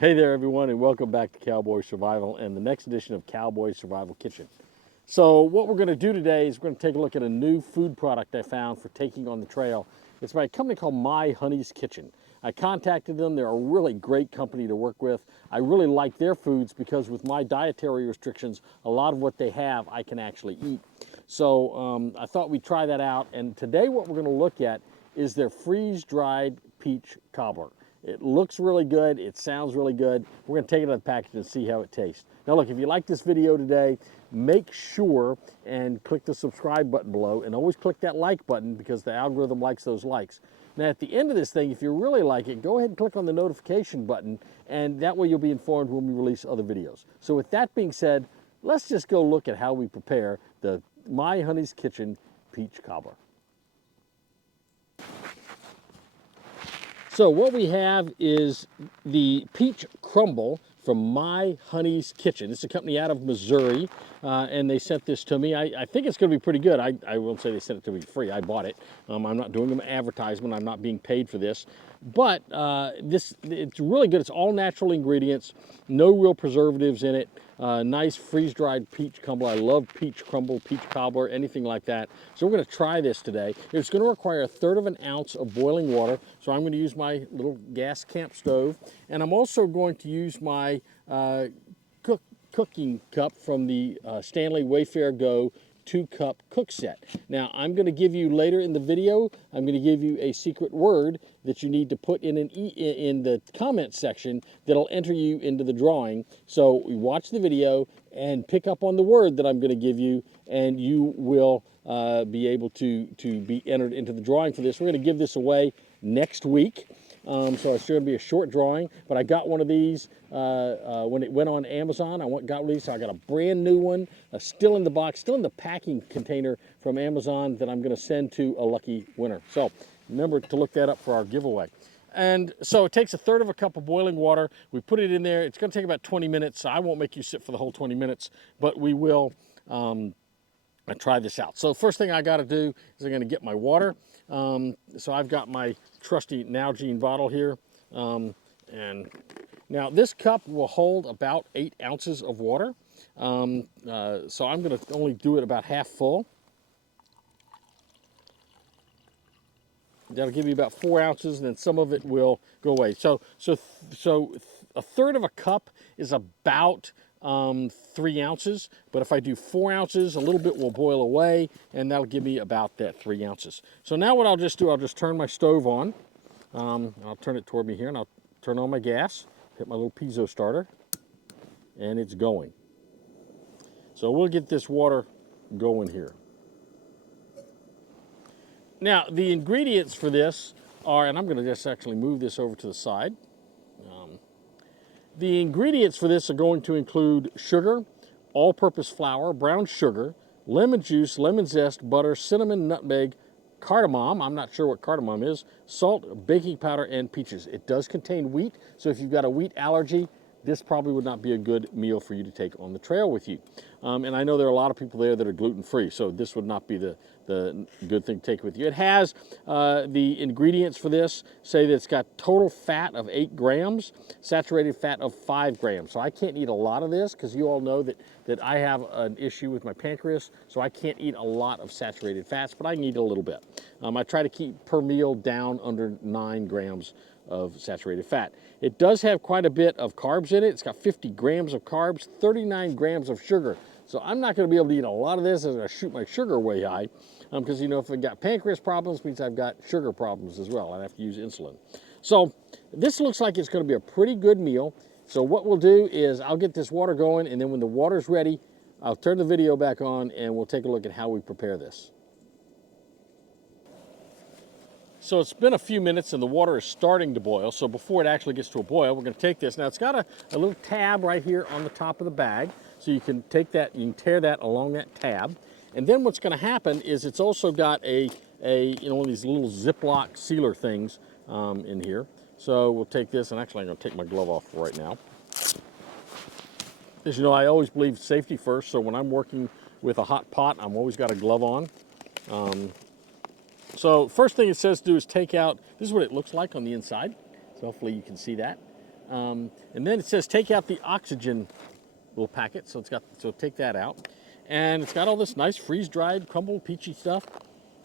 Hey there everyone, and welcome back to Cowboy Survival and the next edition of Cowboy Survival Kitchen. So what we're going to do today is we're going to take a look at a new food product I found for taking on the trail. It's by a company called My Hunnys Kitchen. I contacted them. They're a really great company to work with. I really like their foods because with my dietary restrictions, a lot of what they have I can actually eat. So I thought we'd try that out, and today what we're going to look at is their freeze-dried peach cobbler. It looks really good. It sounds really good. We're going to take it out of the package and see how it tastes. Now look, if you like this video today, make sure and click the subscribe button below, and always click that like button because the algorithm likes those likes. Now at the end of this thing, if you really like it, go ahead and click on the notification button, and that way you'll be informed when we release other videos. So with that being said, let's just go look at how we prepare the My Hunnys Kitchen peach cobbler. So what we have is the peach crumble from My Hunnys Kitchen. It's a company out of Missouri, and they sent this to me. I think it's going to be pretty good. I won't say they sent it to me free. I bought it. I'm not doing an advertisement. I'm not being paid for this. But it's really good. It's all natural ingredients, no real preservatives in it. Nice freeze-dried peach crumble. I love peach crumble, peach cobbler, anything like that. So we're going to try this today. It's going to require 1/3 of an ounce of boiling water. So I'm going to use my little gas camp stove. And I'm also going to use my cooking cup from the Stanley Wayfair Go 2-cup cook set. Now I'm going to give you later in the video, I'm going to give you a secret word that you need to put in the comment section that'll enter you into the drawing. So watch the video and pick up on the word that I'm going to give you, and you will be able to be entered into the drawing for this. We're going to give this away next week. So it's going to be a short drawing, but I got one of these when it went on Amazon. Got one of these, so I got a brand new one, still in the box, still in the packing container from Amazon that I'm going to send to a lucky winner. So remember to look that up for our giveaway. And so it takes 1/3 of a cup of boiling water. We put it in there. It's going to take about 20 minutes. So I won't make you sit for the whole 20 minutes, but we will try this out. So first thing I got to do is I'm going to get my water. So I've got my trusty Nalgene bottle here. And now this cup will hold about 8 ounces of water. So I'm going to only do it about half full. That'll give you about 4 ounces, and then some of it will go away. So 1/3 of a cup is about 3 ounces, but if I do 4 ounces, a little bit will boil away, and that'll give me about that 3 ounces. So now what I'll just do, I'll just turn my stove on. I'll turn it toward me here, and I'll turn on my gas, hit my little piezo starter, and it's going. So we'll get this water going here. Now, the ingredients for this are, and I'm going to just actually move this over to the side. The ingredients for this are going to include sugar, all-purpose flour, brown sugar, lemon juice, lemon zest, butter, cinnamon, nutmeg, cardamom, I'm not sure what cardamom is, salt, baking powder, and peaches. It does contain wheat, so if you've got a wheat allergy, this probably would not be a good meal for you to take on the trail with you. And I know there are a lot of people there that are gluten-free, so this would not be the good thing to take with you. It has the ingredients for this say that it's got total fat of 8 grams, saturated fat of 5 grams. So I can't eat a lot of this because you all know that I have an issue with my pancreas, so I can't eat a lot of saturated fats, but I can eat a little bit. I try to keep per meal down under 9 grams of saturated fat. It does have quite a bit of carbs in it. It's got 50 grams of carbs, 39 grams of sugar. So I'm not going to be able to eat a lot of this. I'm going to shoot my sugar way high because, you know, if I've got pancreas problems, means I've got sugar problems as well. I'd have to use insulin. So this looks like it's going to be a pretty good meal. So what we'll do is I'll get this water going, and then when the water's ready, I'll turn the video back on, and we'll take a look at how we prepare this. So it's been a few minutes and the water is starting to boil. So before it actually gets to a boil, we're going to take this. Now it's got a little tab right here on the top of the bag. So you can take that, you can tear that along that tab. And then what's going to happen is it's also got one of these little Ziploc sealer things in here. So we'll take this, and actually I'm going to take my glove off right now. As you know, I always believe safety first. So when I'm working with a hot pot, I'm always got a glove on. So first thing it says to do is take out, this is what it looks like on the inside. So hopefully you can see that. And then it says take out the oxygen little packet, so take that out. And it's got all this nice freeze-dried, crumbled, peachy stuff.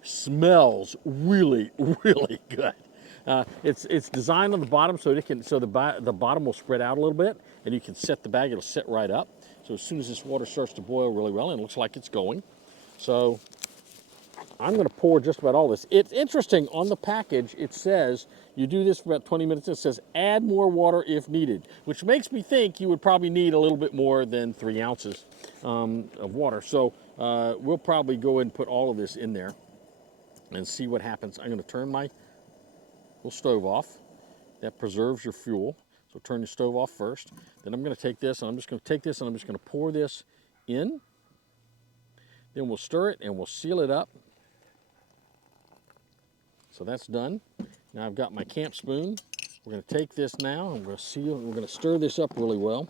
Smells really, really good. It's designed on the bottom so the bottom will spread out a little bit, and you can set the bag. It'll set right up. So as soon as this water starts to boil really well, and it looks like it's going, so I'm going to pour just about all this. It's interesting, on the package it says you do this for about 20 minutes. It says add more water if needed, which makes me think you would probably need a little bit more than 3 ounces of water. So we'll probably go ahead and put all of this in there and see what happens. I'm going to turn my little stove off. That preserves your fuel. So turn your stove off first. Then I'm going to take this, and I'm just going to pour this in. Then we'll stir it, and we'll seal it up. So that's done. Now I've got my camp spoon. We're going to take this now, and we're going to stir this up really well.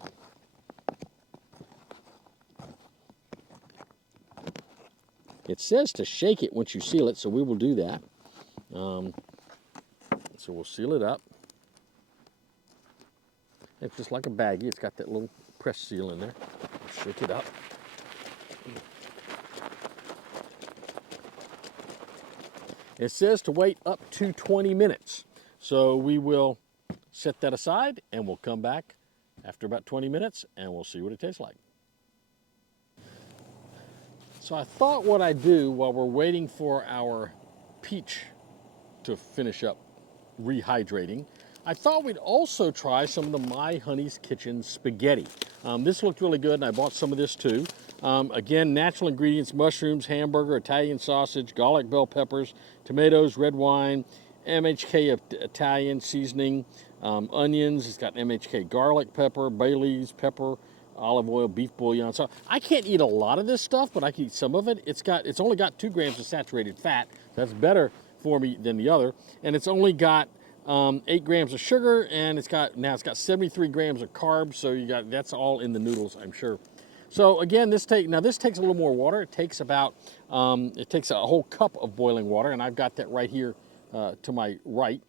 It says to shake it once you seal it, so we will do that. So we'll seal it up. It's just like a baggie. It's got that little press seal in there. Shake it up. It says to wait up to 20 minutes. So we will set that aside, and we'll come back after about 20 minutes, and we'll see what it tastes like. So I thought what I'd do while we're waiting for our peach to finish up rehydrating, I thought we'd also try some of the My Hunnys Kitchen spaghetti. This looked really good, and I bought some of this too. Again, natural ingredients: mushrooms, hamburger, Italian sausage, garlic bell peppers, tomatoes, red wine, MHK Italian seasoning, onions. It's got MHK garlic pepper, Bailey's pepper, olive oil, beef bouillon. So I can't eat a lot of this stuff, but I can eat some of it. It's only got 2 grams of saturated fat. That's better for me than the other. And it's only got 8 grams of sugar, and it's got 73 grams of carbs. So that's all in the noodles, I'm sure. So again, this takes a little more water. It takes a whole cup of boiling water, and I've got that right here to my right.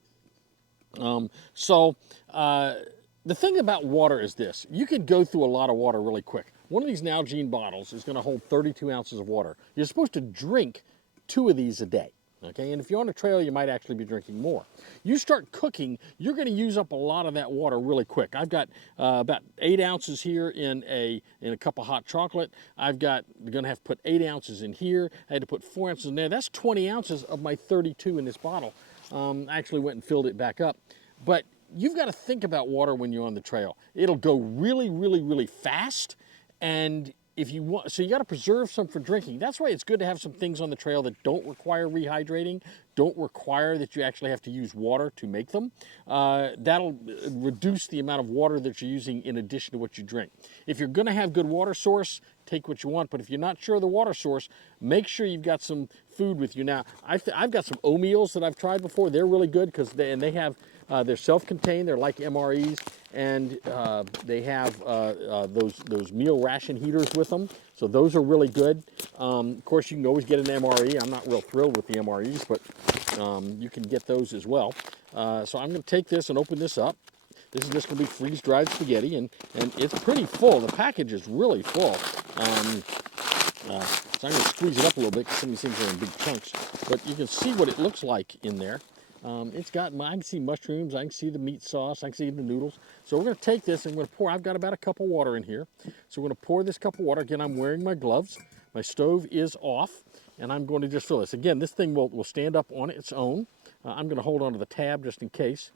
The thing about water is this: you can go through a lot of water really quick. One of these Nalgene bottles is going to hold 32 ounces of water. You're supposed to drink 2 of these a day. Okay, and if you're on a trail, you might actually be drinking more. You start cooking, you're going to use up a lot of that water really quick. I've got about 8 ounces here in a cup of hot chocolate. I'm going to have to put 8 ounces in here. I had to put 4 ounces in there. That's 20 ounces of my 32 in this bottle. I actually went and filled it back up. But you've got to think about water when you're on the trail. It'll go really, really, really fast, and if you want, so you got to preserve some for drinking. That's why it's good to have some things on the trail that don't require rehydrating, don't require that you actually have to use water to make them. That'll reduce the amount of water that you're using in addition to what you drink. If you're going to have good water source, take what you want. But if you're not sure of the water source, make sure you've got some food with you. Now, I've got some oatmeals that I've tried before. They're really good because they have they're self-contained. They're like MREs, and they have those meal ration heaters with them. So those are really good. Of course, you can always get an MRE. I'm not real thrilled with the MREs, but you can get those as well. So I'm going to take this and open this up. This is just going to be freeze-dried spaghetti, and it's pretty full. The package is really full. So I'm going to squeeze it up a little bit because some of these things are in big chunks. But you can see what it looks like in there. It's got, I can see mushrooms, I can see the meat sauce, I can see the noodles. So we're going to take this and we're going to pour, I've got about a cup of water in here. So we're going to pour this cup of water. Again, I'm wearing my gloves. My stove is off, and I'm going to just fill this. Again, this thing will stand up on its own. I'm going to hold onto the tab just in case.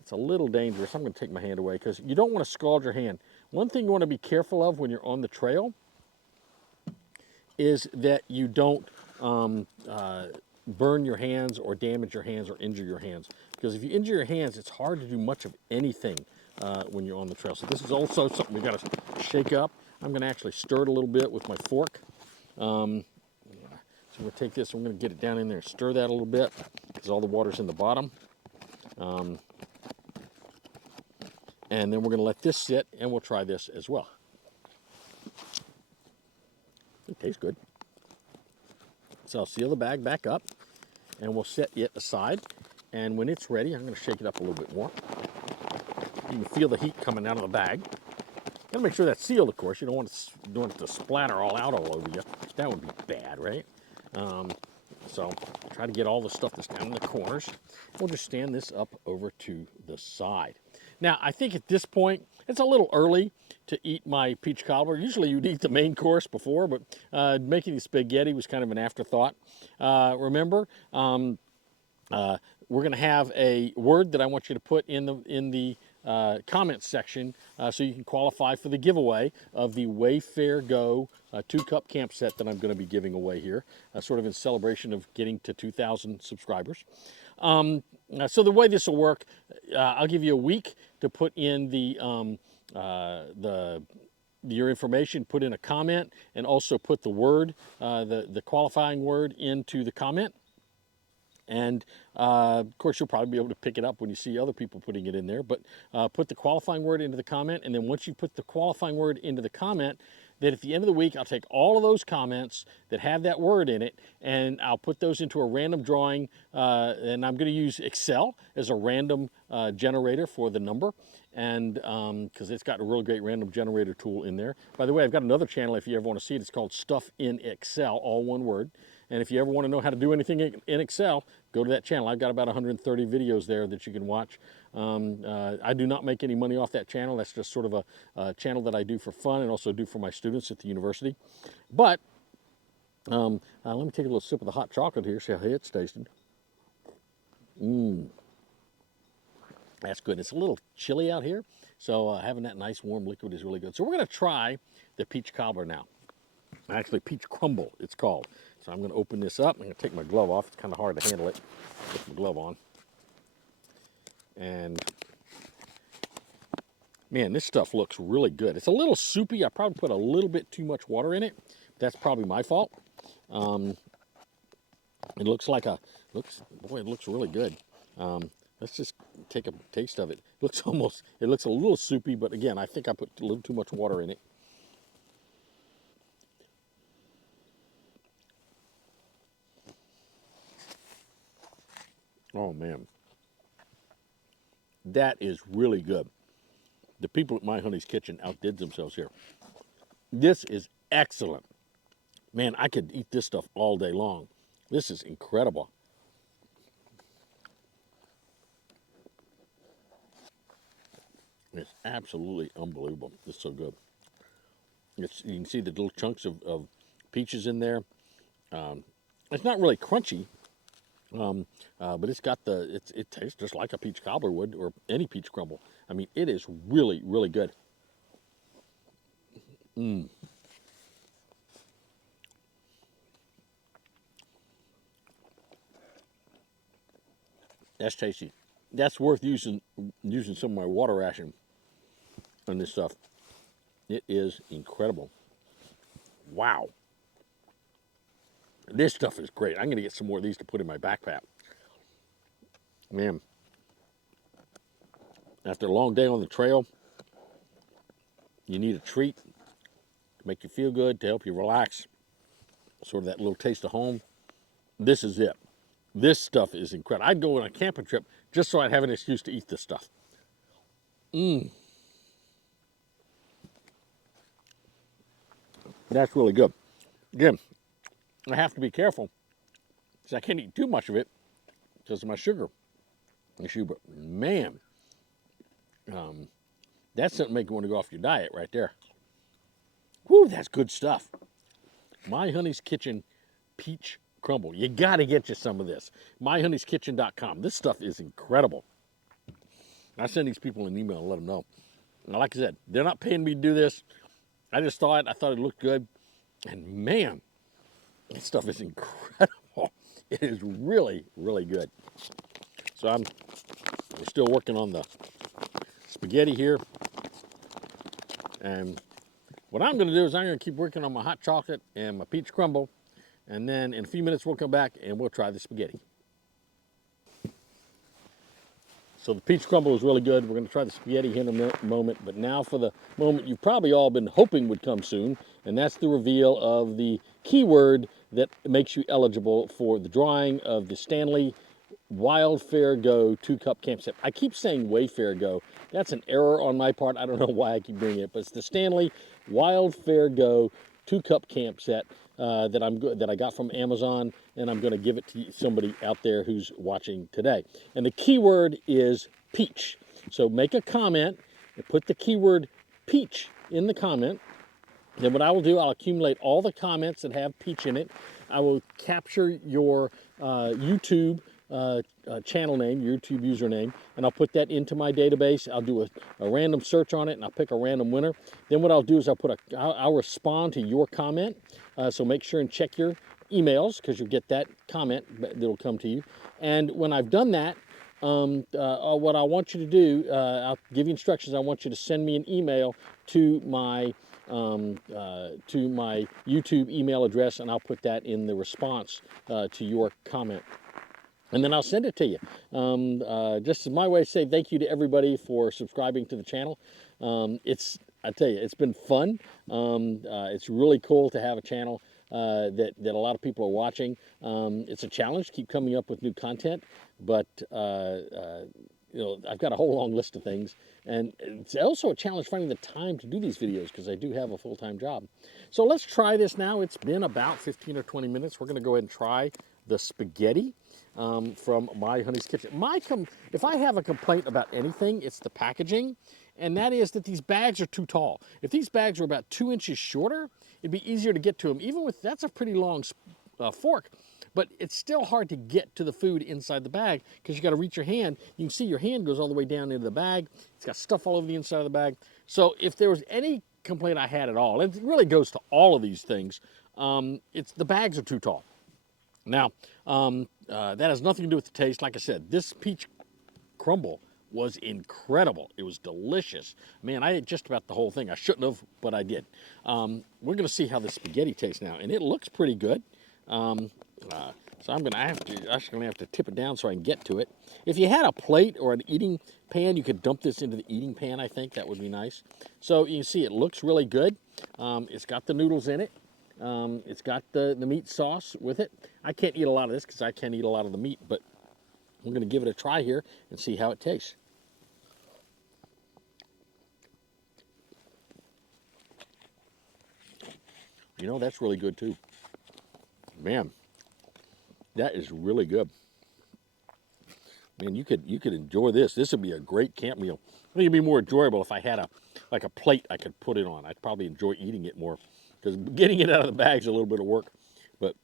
It's a little dangerous. I'm going to take my hand away because you don't want to scald your hand. One thing you want to be careful of when you're on the trail is that you don't burn your hands or damage your hands or injure your hands. Because if you injure your hands, it's hard to do much of anything when you're on the trail. So this is also something we got to shake up. I'm going to actually stir it a little bit with my fork. So we're going to take this, and we're going to get it down in there and stir that a little bit because all the water's in the bottom. And then we're going to let this sit, and we'll try this as well. It tastes good. So I'll seal the bag back up, and we'll set it aside. And when it's ready, I'm going to shake it up a little bit more. You can feel the heat coming out of the bag. Gotta make sure that's sealed, of course. You don't want it to splatter all out all over you. That would be bad, right? So try to get all the stuff that's down in the corners. We'll just stand this up over to the side. Now, I think at this point, it's a little early to eat my peach cobbler. Usually you'd eat the main course before, but making the spaghetti was kind of an afterthought. Remember, we're going to have a word that I want you to put in the comments section so you can qualify for the giveaway of the Wayfair Go 2-cup camp set that I'm going to be giving away here, sort of in celebration of getting to 2,000 subscribers. So the way this will work, I'll give you a week to put in your information, put in a comment, and also put the word, the qualifying word into the comment. And of course, you'll probably be able to pick it up when you see other people putting it in there. But put the qualifying word into the comment, and then once you put the qualifying word into the comment, then at the end of the week, I'll take all of those comments that have that word in it, and I'll put those into a random drawing. And I'm going to use Excel as a random generator for the number, and because it's got a really great random generator tool in there. By the way, I've got another channel if you ever want to see it. It's called Stuff in Excel, all one word. And if you ever want to know how to do anything in Excel, go to that channel. I've got about 130 videos there that you can watch. I do not make any money off that channel. That's just sort of a channel that I do for fun and also do for my students at the university. But let me take a little sip of the hot chocolate here, see how it's tasting. That's good. It's a little chilly out here, so having that nice warm liquid is really good. So we're going to try the peach cobbler now. Actually, peach crumble, it's called. So I'm going to open this up. I'm going to take my glove off. It's kind of hard to handle it with my glove on. And man, this stuff looks really good. It's a little soupy. I probably put a little bit too much water in it. That's probably my fault. It looks like it looks really good. Let's just take a taste of it. It looks a little soupy, but again, I think I put a little too much water in it. Oh man, that is really good. The people at My Hunnys Kitchen outdid themselves here. This is excellent. Man, I could eat this stuff all day long. This is incredible. It's absolutely unbelievable. It's so good. You can see the little chunks of peaches in there. It's not really crunchy. But it's got it tastes just like a peach cobbler would, or any peach crumble. I mean, it is really, really good. That's tasty. That's worth using some of my water ration on this stuff. It is incredible. Wow. This stuff is great. I'm going to get some more of these to put in my backpack. Man, after a long day on the trail, you need a treat to make you feel good, to help you relax, sort of that little taste of home. This is it. This stuff is incredible. I'd go on a camping trip just so I'd have an excuse to eat this stuff. That's really good. Again, I have to be careful because I can't eat too much of it because of my sugar issue. But man, that's something to make you want to go off your diet right there. Whew, that's good stuff. My Hunnys Kitchen Peach Crumble. You got to get you some of this. MyHunnysKitchen.com. This stuff is incredible. I send these people an email and let them know. Now, like I said, they're not paying me to do this. I thought it looked good. And man, this stuff is incredible. It is really, really good. So we're still working on the spaghetti here. And what I'm going to do is I'm going to keep working on my hot chocolate and my peach crumble. And then in a few minutes, we'll come back and we'll try the spaghetti. So the peach crumble is really good. We're going to try the spaghetti here in a moment. But now for the moment you've probably all been hoping would come soon. And that's the reveal of the keyword that makes you eligible for the drawing of the Stanley Wildfare Go 2-cup camp set. I keep saying Wayfair Go. That's an error on my part. I don't know why I keep doing it, but it's the Stanley Wildfare Go 2-cup camp set that I got from Amazon, and I'm going to give it to somebody out there who's watching today. And the keyword is peach. So make a comment and put the keyword peach in the comment. Then what I will do, I'll accumulate all the comments that have peach in it. I will capture your YouTube channel name, YouTube username, and I'll put that into my database. I'll do a random search on it, and I'll pick a random winner. Then what I'll do is I'll respond to your comment. So make sure and check your emails, because you'll get that comment that'll come to you. And when I've done that, what I want you to do, I'll give you instructions. I want you to send me an email to my YouTube email address, and I'll put that in the response to your comment. And then I'll send it to you. Just as my way to say thank you to everybody for subscribing to the channel. I tell you, it's been fun. It's really cool to have a channel that a lot of people are watching. It's a challenge to keep coming up with new content, but you know, I've got a whole long list of things, and it's also a challenge finding the time to do these videos, because I do have a full-time job. So let's try this now. It's been about 15 or 20 minutes. We're going to go ahead and try the spaghetti from My Hunnys Kitchen. If I have a complaint about anything, it's the packaging, and that is that these bags are too tall. If these bags were about 2 inches shorter, it'd be easier to get to them. Even with, that's a pretty long fork, but it's still hard to get to the food inside the bag, because you got to reach your hand. You can see your hand goes all the way down into the bag. It's got stuff all over the inside of the bag. So if there was any complaint I had at all, and it really goes to all of these things, it's the bags are too tall. Now, that has nothing to do with the taste. Like I said, this peach crumble was incredible. It was delicious. Man, I ate just about the whole thing. I shouldn't have, but I did. We're going to see how the spaghetti tastes now, and it looks pretty good. So I'm actually going to have to tip it down so I can get to it. If you had a plate or an eating pan, you could dump this into the eating pan, I think. That would be nice. So you can see it looks really good. It's got the noodles in it. It's got the meat sauce with it. I can't eat a lot of this because I can't eat a lot of the meat, but we're going to give it a try here and see how it tastes. You know, that's really good too. Man, that is really good. Man, you could enjoy this. This would be a great camp meal. I think it'd be more enjoyable if I had a plate I could put it on. I'd probably enjoy eating it more, because getting it out of the bag's a little bit of work. But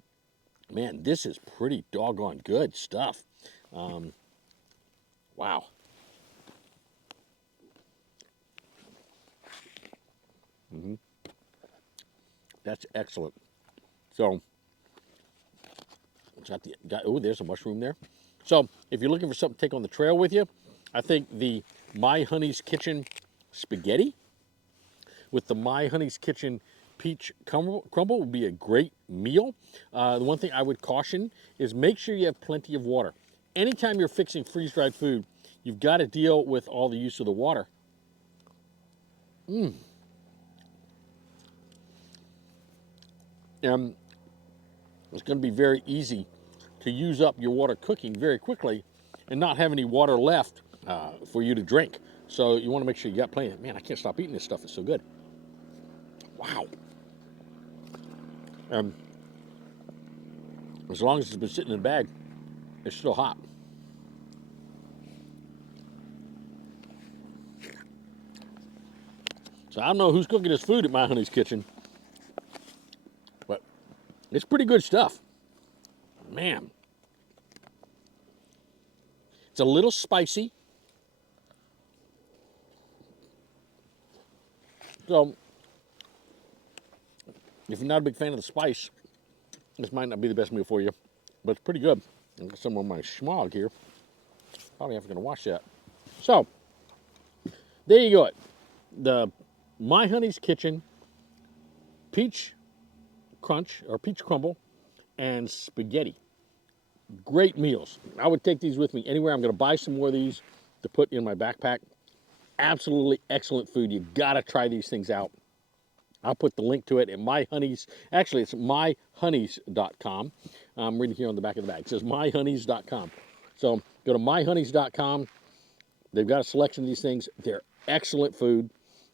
man, this is pretty doggone good stuff. Wow. That's excellent. So, there's a mushroom there. So, if you're looking for something to take on the trail with you, I think the My Hunnys Kitchen spaghetti with the My Hunnys Kitchen peach crumble would be a great meal. The one thing I would caution is make sure you have plenty of water. Anytime you're fixing freeze-dried food, you've got to deal with all the use of the water. It's going to be very easy to use up your water cooking very quickly and not have any water left for you to drink. So you want to make sure you got plenty. Man, I can't stop eating this stuff. It's so good. Wow. As long as it's been sitting in the bag, it's still hot. So I don't know who's cooking this food at My Hunnys Kitchen, but it's pretty good stuff. Man. It's a little spicy. So, if you're not a big fan of the spice, this might not be the best meal for you, but it's pretty good. I've got some of my schmog here. Probably have to wash that. So, there you go. The My Hunnys Kitchen peach crunch, or peach crumble, and spaghetti. Great meals. I would take these with me anywhere. I'm going to buy some more of these to put in my backpack. Absolutely excellent food. You got to try these things out. I'll put the link to it at My Hunnys. Actually, it's myhunnys.com. I'm reading here on the back of the bag. It says myhunnys.com. So go to myhunnys.com. They've got a selection of these things. They're excellent food,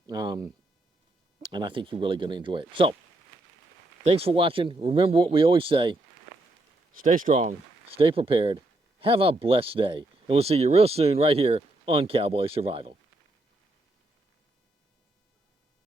and I think you're really going to enjoy it. So thanks for watching. Remember what we always say, stay strong, stay prepared, have a blessed day, and we'll see you real soon right here on Cowboy Survival.